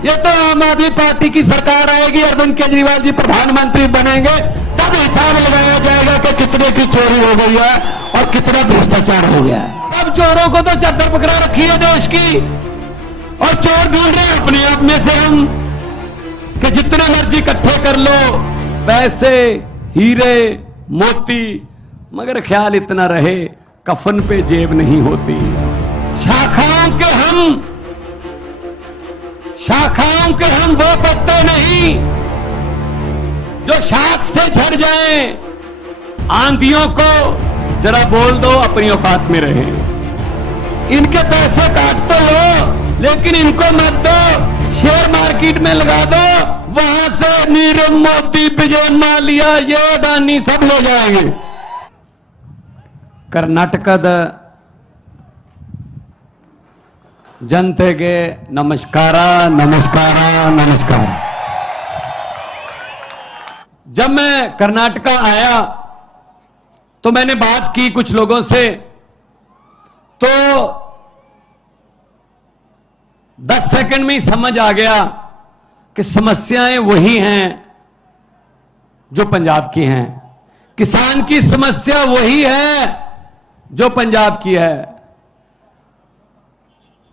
ये तो आम आदमी पार्टी की सरकार आएगी, अरविंद केजरीवाल जी प्रधानमंत्री बनेंगे, तब हिसाब लगाया जाएगा कि कितने की चोरी हो गई है और कितना भ्रष्टाचार हो गया है। अब चोरों को तो चादर पकड़ा रखी है देश की, और चोर ढूंढ रहे हैं अपने आप में से हम कि जितने मर्जी इकट्ठे कर लो पैसे, हीरे, मोती, मगर ख्याल इतना रहे कफन पे जेब नहीं होती। शाखाओं के हम वो पत्ते नहीं जो शाख से झड़ जाएं। आंधियों को जरा बोल दो अपनी औकात में रहे। इनके पैसे काट तो लो, लेकिन इनको मत दो, शेयर मार्केट में लगा दो, वहां से नीरव मोदी, विजय माल्या, ये अडानी सब ले जाएंगे। कर्नाटकದ ಜನತೆಗೆ नमस्कार नमस्कार नमस्कार। जब मैं कर्नाटका आया तो मैंने बात की कुछ लोगों से, तो 10 सेकंड में ही समझ आ गया कि समस्याएं वही हैं जो पंजाब की हैं। किसान की समस्या वही है जो पंजाब की है।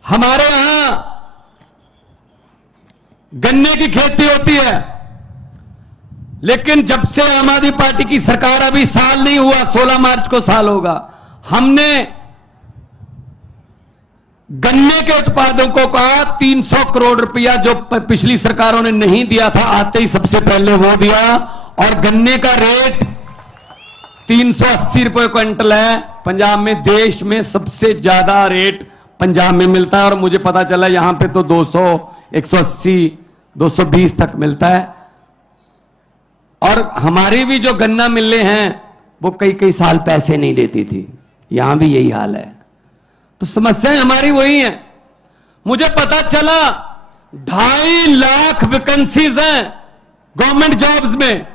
हमारे यहां गन्ने की खेती होती है, लेकिन जब से आम आदमी पार्टी की सरकार, अभी साल नहीं हुआ, 16 मार्च को साल होगा, हमने गन्ने के उत्पादकों का 300 करोड़ रुपया जो पिछली सरकारों ने नहीं दिया था, आते ही सबसे पहले वो दिया, और गन्ने का रेट 380 रुपए क्विंटल है। पंजाब में, देश में सबसे ज्यादा रेट पंजाब में मिलता है, और मुझे पता चला यहां पे तो 200, 180, 220 तक मिलता है। और हमारी भी जो गन्ना मिले हैं वो कई कई साल पैसे नहीं देती थी, यहां भी यही हाल है। तो समस्याएं हमारी वही हैं। मुझे पता चला 2.5 लाख वैकेंसीज हैं गवर्नमेंट जॉब्स में,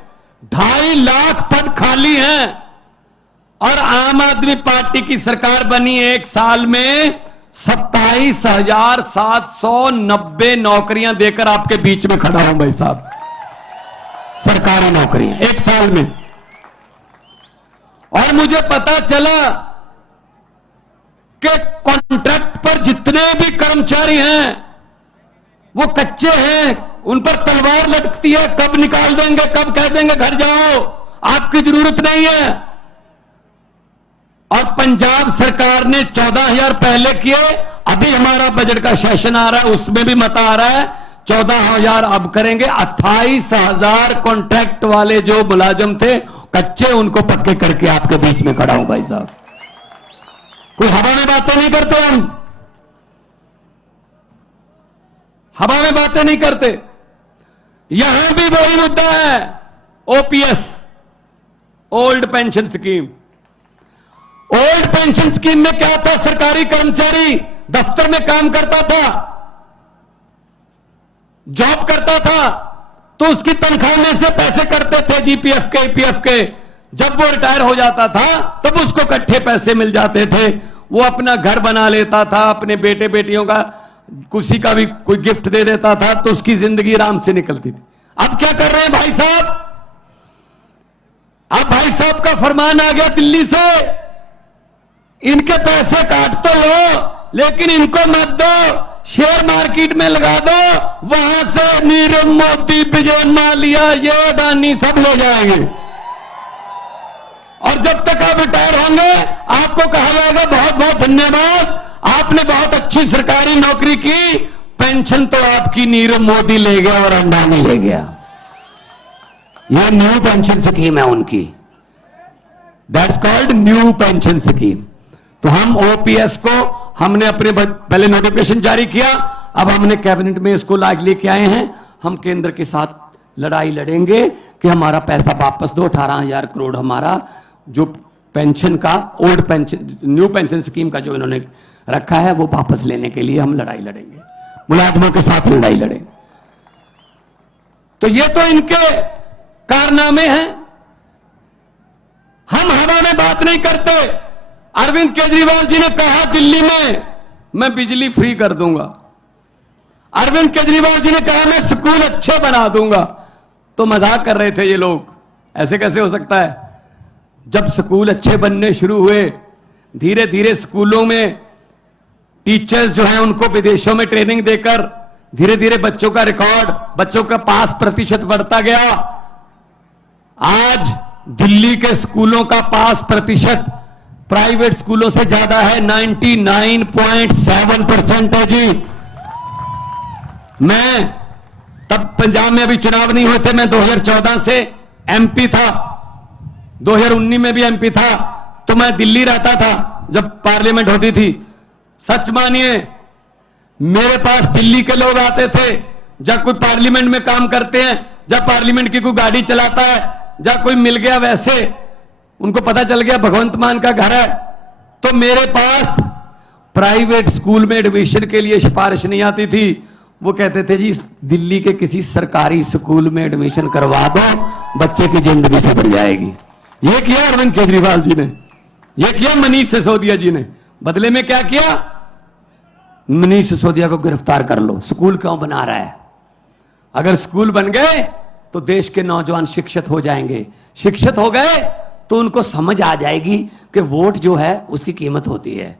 2.5 लाख पद खाली हैं, और आम आदमी पार्टी की सरकार बनी एक साल में 27,790 नौकरियां देकर आपके बीच में खड़ा हूं भाई साहब, सरकारी नौकरियां एक साल में। और मुझे पता चला कि कॉन्ट्रैक्ट पर जितने भी कर्मचारी हैं वो कच्चे हैं, उन पर तलवार लटकती है, कब निकाल देंगे, कब कह देंगे घर जाओ, आपकी जरूरत नहीं है। और पंजाब सरकार ने 14,000 पहले किए, अभी हमारा बजट का सेशन आ रहा है, उसमें भी मता आ रहा है 14,000 अब करेंगे। 28,000 कॉन्ट्रैक्ट वाले जो मुलाजिम थे कच्चे, उनको पक्के करके आपके बीच में खड़ा हूं भाई साहब। कोई हवा में बातें नहीं करते, हम हवा में बातें नहीं करते। यहां भी वही मुद्दा है, OPS, old pension scheme. Old pension scheme में क्या था, सरकारी कर्मचारी दफ्तर में काम करता था, जॉब करता था, तो उसकी तनख्वाह में से पैसे करते थे जीपीएफ के, ईपीएफ के। जब वो रिटायर हो जाता था तब उसको इकट्ठे पैसे मिल जाते थे, वो अपना घर बना लेता था, अपने बेटे बेटियों का किसी का भी कोई गिफ्ट दे देता था, तो उसकी जिंदगी आराम से निकलती थी। अब क्या कर रहे हैं भाई साहब, अब भाई साहब का फरमान आ गया दिल्ली से, इनके पैसे काट तो लो, लेकिन इनको मत दो, शेयर मार्केट में लगा दो, वहां से नीरव मोदी, विजय माल्या, ये अडानी सब ले जाएंगे। और जब तक आप रिटायर होंगे आपको कहा जाएगा बहुत बहुत धन्यवाद, आपने बहुत अच्छी सरकारी नौकरी की, पेंशन तो आपकी नीरव मोदी ले गया और अडानी ले गया। यह न्यू पेंशन स्कीम है उनकी, that's called new pension scheme. तो हम ओपीएस को हमने अपने पहले नोटिफिकेशन जारी किया, अब हमने कैबिनेट में इसको लेके आए हैं। हम केंद्र के साथ लड़ाई लड़ेंगे कि हमारा पैसा वापस दो, 18,000 करोड़ हमारा जो पेंशन का, old pension, new pension scheme का जो इन्होंने रखा है वो वापस लेने के लिए हम लड़ाई लड़ेंगे, मुलाजमों के साथ लड़ाई लड़ेंगे। तो ये तो इनके कारनामे हैं, हम हवा में बात नहीं करते। अरविंद केजरीवाल जी ने कहा दिल्ली में मैं बिजली फ्री कर दूंगा, अरविंद केजरीवाल जी ने कहा मैं स्कूल अच्छे बना दूंगा, तो मजाक कर रहे थे ये लोग, ऐसे कैसे हो सकता है। जब स्कूल अच्छे बनने शुरू हुए, धीरे धीरे स्कूलों में टीचर्स जो हैं उनको विदेशों में ट्रेनिंग देकर धीरे धीरे बच्चों का रिकॉर्ड, बच्चों का पास प्रतिशत बढ़ता गया। आज दिल्ली के स्कूलों का पास प्रतिशत प्राइवेट स्कूलों से ज्यादा है, 99.7% है जी। मैं तब पंजाब में अभी चुनाव नहीं हुए थे, मैं 2014 से एमपी था, 2019 में भी एमपी था, तो मैं दिल्ली रहता था जब पार्लियामेंट होती थी। सच मानिए, मेरे पास दिल्ली के लोग आते थे, जब कोई पार्लियामेंट में काम करते हैं, जब पार्लियामेंट की कोई गाड़ी चलाता है, जब कोई मिल गया, वैसे उनको पता चल गया भगवंत मान का घर है, तो मेरे पास प्राइवेट स्कूल में एडमिशन के लिए सिफारिश नहीं आती थी। वो कहते थे जी दिल्ली के किसी सरकारी स्कूल में एडमिशन करवा दो, बच्चे की जिंदगी सुधर जाएगी। ये किया अरविंद केजरीवाल जी ने, ये किया मनीष सिसोदिया जी ने। बदले में क्या किया? मनीष सिसोदिया को गिरफ्तार कर लो, स्कूल क्यों बना रहा है। अगर स्कूल बन गए तो देश के नौजवान शिक्षित हो जाएंगे, शिक्षित हो गए तो उनको समझ आ जाएगी कि वोट जो है उसकी कीमत होती है।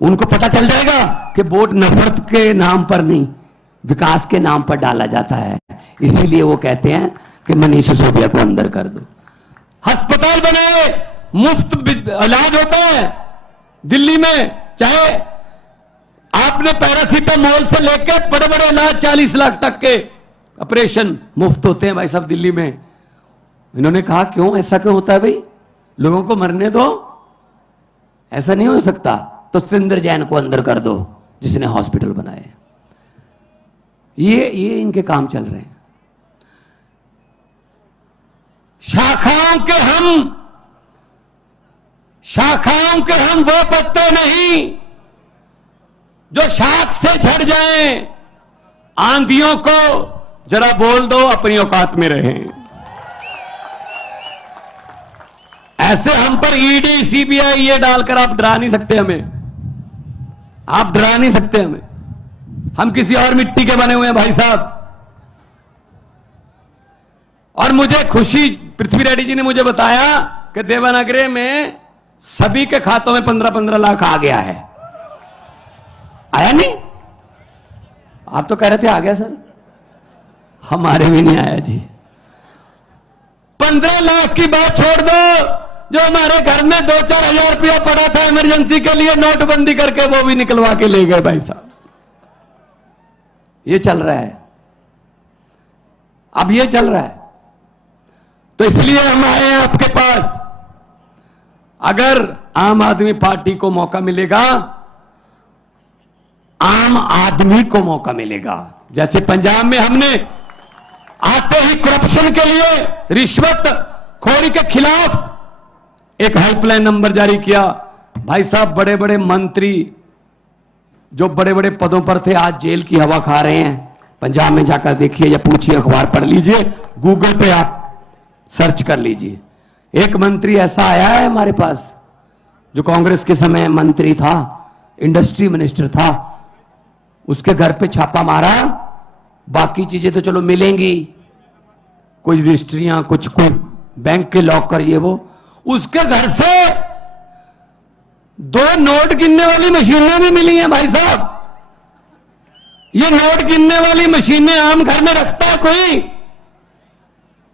उनको पता चल जाएगा कि वोट नफरत के नाम पर नहीं, विकास के नाम पर डाला जाता है। इसीलिए वो कहते हैं कि मनीष सिसोदिया को अंदर कर दो। अस्पताल बनाए, मुफ्त इलाज होता है दिल्ली में, चाहे आपने पैरासीटामोल से लेकर बड़े बड़े इलाज 40 लाख तक के ऑपरेशन मुफ्त होते हैं भाई साहब दिल्ली में। इन्होंने कहा क्यों, ऐसा क्यों होता है भाई, लोगों को मरने दो, ऐसा नहीं हो सकता। तो सत्येंद्र जैन को अंदर कर दो जिसने हॉस्पिटल बनाए। ये इनके काम चल रहे हैं। शाखाओं के हम वो पत्ते नहीं जो शाख से झड़ जाएं। आंधियों को जरा बोल दो अपनी औकात में रहें। ऐसे हम पर ईडी सीबीआई ये डालकर आप डरा नहीं सकते हमें, आप डरा नहीं सकते हमें। हम किसी और मिट्टी के बने हुए हैं भाई साहब। और मुझे खुशी, पृथ्वी रेड्डी जी ने मुझे बताया कि देवनागरी में सभी के खातों में 15-15 लाख आ गया है। आया नहीं? आप तो कह रहे थे आ गया सर, हमारे भी नहीं आया जी। 15 लाख की बात छोड़ दो, जो हमारे घर में 2-4 हजार रुपया पड़ा था इमरजेंसी के लिए, नोटबंदी करके वो भी निकलवा के ले गए भाई साहब। ये चल रहा है, अब ये चल रहा है। तो इसलिए हम आए हैं आपके पास। अगर आम आदमी पार्टी को मौका मिलेगा, आम आदमी को मौका मिलेगा। जैसे पंजाब में हमने आते ही करप्शन के लिए, रिश्वत खोरी के खिलाफ एक हेल्पलाइन नंबर जारी किया। भाई साहब, बड़े बड़े मंत्री जो बड़े बड़े पदों पर थे आज जेल की हवा खा रहे हैं। पंजाब में जाकर देखिए या पूछिए, अखबार पढ़ लीजिए, गूगल पे आप सर्च कर लीजिए। एक मंत्री ऐसा आया है हमारे पास जो कांग्रेस के समय मंत्री था, इंडस्ट्री मिनिस्टर था, उसके घर पे छापा मारा। बाकी चीजें तो चलो मिलेंगी, कोई रजिस्ट्रियां, कुछ कोई बैंक के लॉकर, ये वो। उसके घर से 2 नोट गिनने वाली मशीनें भी मिली हैं भाई साहब। ये नोट गिनने वाली मशीनें आम घर में रखता है कोई?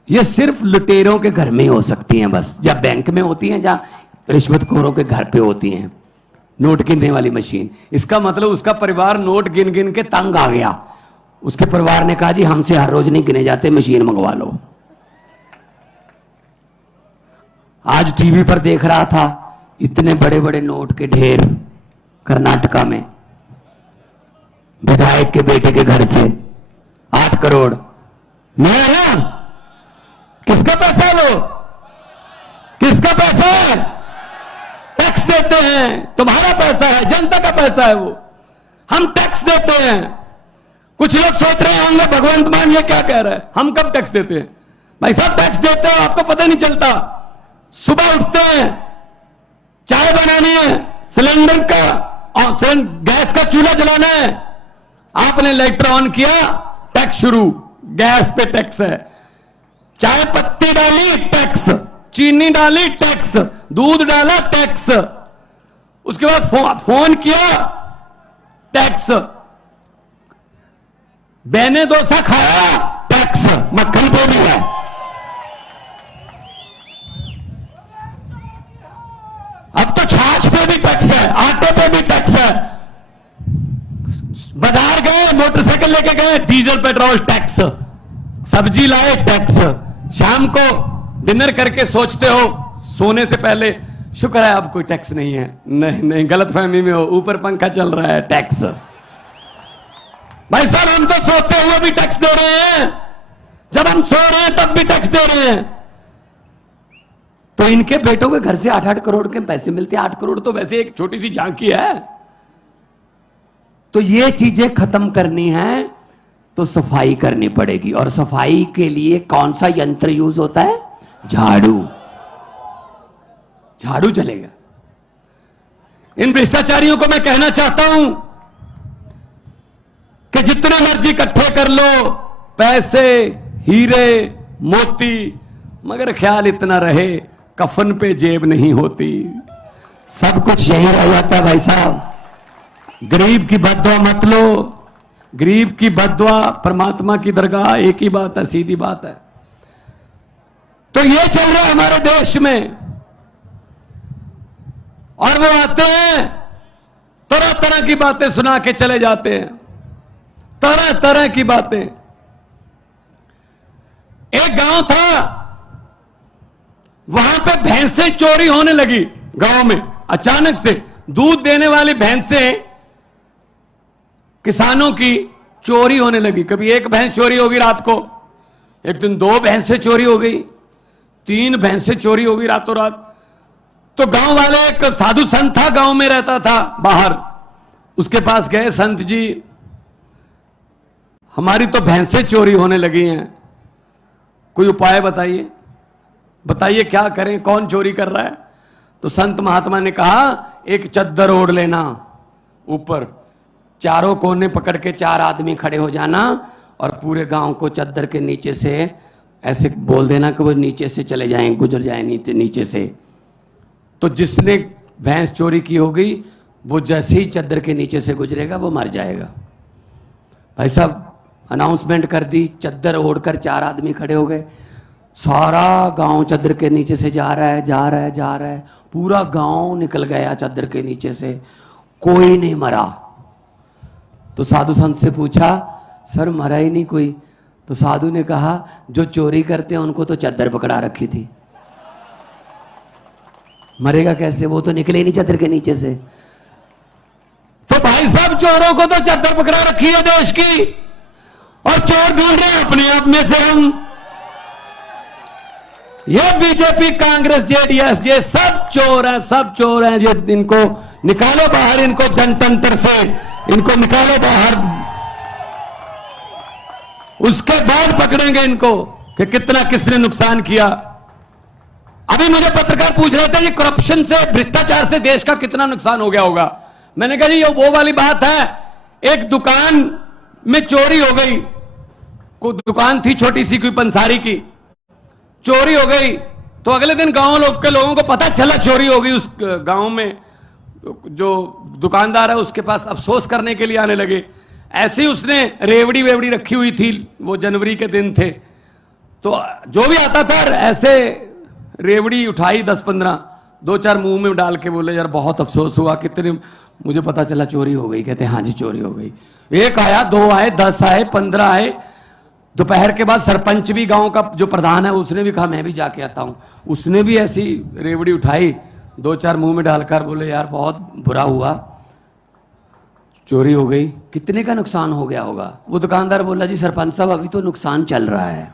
ये सिर्फ लुटेरों के घर में ही हो सकती हैं बस, जब बैंक में होती हैं, जहां रिश्वतखोरों के घर पे होती हैं नोट गिनने वाली मशीन। इसका मतलब उसका परिवार नोट गिन गिन के तंग आ गया। उसके परिवार ने कहा जी हमसे हर रोज नहीं गिने जाते, मशीन मंगवा लो। आज टीवी पर देख रहा था, इतने बड़े बड़े नोट के ढेर कर्नाटका में, विधायक के बेटे के घर से 8 करोड़। मैं ना, किसका पैसा है वो? किसका पैसा है? टैक्स देते हैं, तुम्हारा पैसा है, जनता का पैसा है वो। हम टैक्स देते हैं। कुछ लोग सोच रहे होंगे भगवंत मान ये क्या कह रहा है, हम कब टैक्स देते हैं? भाई साहब टैक्स देते हो, आपको पता नहीं चलता। सुबह उठते हैं, चाय बनानी है, सिलेंडर का और गैस का चूल्हा जलाना है, आपने लाइटर ऑन किया, टैक्स शुरू, गैस पे टैक्स है, चाय पत्ती डाली टैक्स, चीनी डाली टैक्स, दूध डाला टैक्स, उसके बाद फोन किया टैक्स, बेने डोसा खाया टैक्स, मक्खन पे भी है। अब तो छाछ पे भी टैक्स है, आटे पे भी टैक्स है। बाजार गए, मोटरसाइकिल लेके गए, डीजल पेट्रोल टैक्स, सब्जी लाए टैक्स, शाम को डिनर करके सोचते हो सोने से पहले शुक्र है अब कोई टैक्स नहीं है, नहीं नहीं गलतफहमी में हो, ऊपर पंखा चल रहा है टैक्स। भाई साहब हम तो सोते हुए भी टैक्स दे रहे हैं, जब हम सो रहे हैं तब भी टैक्स दे रहे हैं। तो इनके बेटों के घर से 8-8 करोड़ के पैसे मिलते हैं। 8 करोड़ तो वैसे एक छोटी सी झांकी है। तो ये चीजें खत्म करनी है तो सफाई करनी पड़ेगी, और सफाई के लिए कौन सा यंत्र यूज होता है? झाड़ू। झाड़ू चलेगा। इन भ्रष्टाचारियों को मैं कहना चाहता हूं कि जितने मर्जी इकट्ठे कर लो पैसे, हीरे, मोती, मगर ख्याल इतना रहे कफन पे जेब नहीं होती। सब कुछ यही रह जाता है भाई साहब। गरीब की बद्दुआ मत लो, गरीब की बद्दुआ परमात्मा की दरगाह एक ही बात है, सीधी बात है। तो ये चल रहा है हमारे देश में, और वो आते हैं तरह तरह की बातें सुना के चले जाते हैं, तरह तरह की बातें। एक गांव था, वहां पे भैंसें चोरी होने लगी गांव में। अचानक से दूध देने वाली भैंसें किसानों की चोरी होने लगी। कभी एक भैंस चोरी होगी रात को, एक दिन 2 भैंसें चोरी हो गई, 3 भैंसें चोरी हो गई रातों रात। तो गांव वाले, एक साधु संत था, गांव में रहता था बाहर, उसके पास गए, संत जी हमारी तो भैंसें चोरी होने लगी हैं, कोई उपाय बताइए, बताइए क्या करें, कौन चोरी कर रहा है। तो संत महात्मा ने कहा एक चद्दर ओढ़ लेना, ऊपर चारों कोने पकड़ के 4 आदमी खड़े हो जाना, और पूरे गांव को चद्दर के नीचे से ऐसे बोल देना कि वो नीचे से चले जाएं, गुजर जाएं नीचे से। तो जिसने भैंस चोरी की होगी वो जैसे ही चद्दर के नीचे से गुजरेगा वो मर जाएगा। भाई साहब अनाउंसमेंट कर दी, चद्दर ओढ़कर 4 आदमी खड़े हो गए, सारा गांव चद्दर के नीचे से जा रहा है, जा रहा है, जा रहा है, पूरा गांव निकल गया चद्दर के नीचे से, कोई नहीं मरा। तो साधु संत से पूछा सर मरा ही नहीं कोई? तो साधु ने कहा जो चोरी करते हैं उनको तो चद्दर पकड़ा रखी थी, मरेगा कैसे, वो तो निकले ही नहीं चद्दर के नीचे से। तो भाई साहब चोरों को तो चद्दर पकड़ा रखी है देश की, और चोर ढूंढ रहे हैं अपने आप में से हम। ये बीजेपी, कांग्रेस, जेडीएस, ये सब चोर हैं, सब चोर हैं। ये इनको निकालो बाहर, इनको जनतंत्र से इनको निकालो बाहर, उसके बाद पकड़ेंगे इनको कि कितना किसने नुकसान किया। अभी मुझे पत्रकार पूछ रहे थे ये करप्शन से, भ्रष्टाचार से देश का कितना नुकसान हो गया होगा। मैंने कहा जी ये वो वाली बात है, एक दुकान में चोरी हो गई, को दुकान थी छोटी सी कोई पंसारी की, चोरी हो गई। तो अगले दिन गांव के लोगों को पता चला चोरी हो गई, उस गांव में जो दुकानदार है उसके पास अफसोस करने के लिए आने लगे। ऐसे ही उसने रेवड़ी वेवड़ी रखी हुई थी, वो जनवरी के दिन थे, तो जो भी आता था ऐसे रेवड़ी उठाई 10-15, 2-4 मुंह में डाल के बोले यार बहुत अफसोस हुआ, कितने मुझे पता चला चोरी हो गई। कहते हाँ जी चोरी हो गई। 1 आया, 2 आए, 10 आए, 15 आए। दोपहर के बाद सरपंच भी, गांव का जो प्रधान है, उसने भी कहा मैं भी जाके आता हूं। उसने भी ऐसी रेवड़ी उठाई, 2-4 मुंह में डालकर बोले यार बहुत बुरा हुआ, चोरी हो गई। कितने का नुकसान हो गया होगा? वो दुकानदार बोला जी सरपंच साहब अभी तो नुकसान चल रहा है,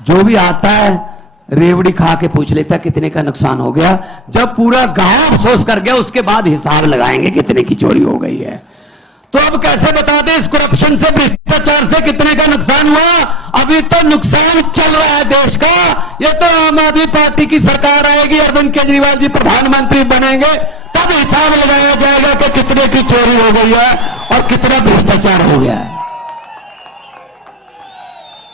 जो भी आता है रेवड़ी खा के पूछ लेता कितने का नुकसान हो गया। जब पूरा गांव अफसोस कर गया उसके बाद हिसाब लगाएंगे कितने की चोरी हो गई है। तो अब कैसे बता दें इस करप्शन से, भ्रष्टाचार से कितने का नुकसान हुआ? अभी तो नुकसान चल रहा है देश का। ये तो आम आदमी पार्टी की सरकार आएगी, अरविंद केजरीवाल जी प्रधानमंत्री बनेंगे, तब हिसाब लगाया जाएगा कि कितने की चोरी हो गई है और कितना भ्रष्टाचार हो गया है।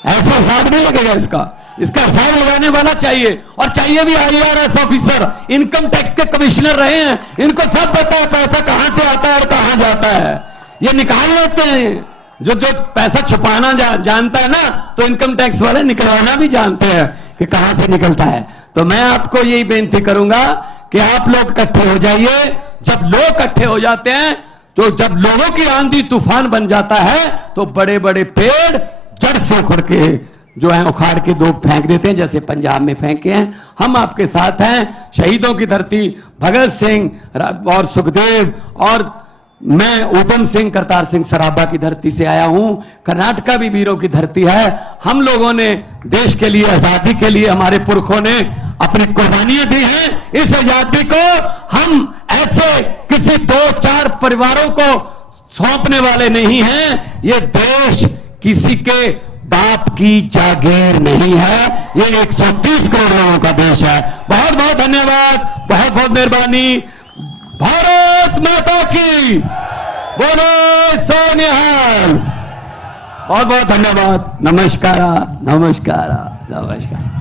ऐसा हिसाब नहीं लगेगा इसका हिसाब लगाने वाला चाहिए, और चाहिए भी IRS ऑफिसर, इनकम टैक्स के कमिश्नर रहे हैं, इनको सब पता है पैसा कहां से आता है और कहां जाता है। ये निकाल लेते हैं, जो पैसा छुपाना जानता है ना, तो इनकम टैक्स वाले निकलवाना भी जानते हैं कि कहां से निकलता है। तो मैं आपको यही बेनती करूंगा कि आप लोग इकट्ठे हो जाइए। जब लोग इकट्ठे हो जाते हैं, तो जब लोगों की आंधी तूफान बन जाता है, तो बड़े बड़े पेड़ जड़ से उखड़ के जो है उखाड़ के दो फेंक देते हैं, जैसे पंजाब में फेंके हैं। हम आपके साथ हैं। शहीदों की धरती, भगत सिंह और सुखदेव, और मैं उधम सिंह करतार सिंह सराभा की धरती से आया हूं। कर्नाटका भी वीरों की धरती है। हम लोगों ने देश के लिए, आजादी के लिए हमारे पुरखों ने अपनी कुर्बानियां दी हैं। इस आजादी को हम ऐसे किसी 2-4 परिवारों को सौंपने वाले नहीं हैं। ये देश किसी के बाप की जागीर नहीं है, ये 130 करोड़ लोगों का देश है। बहुत बहुत धन्यवाद, बहुत बहुत मेहरबानी। भारत माता की, बोलो सोनिहाल। बहुत बहुत धन्यवाद। नमस्कार नमस्कार नमस्कार।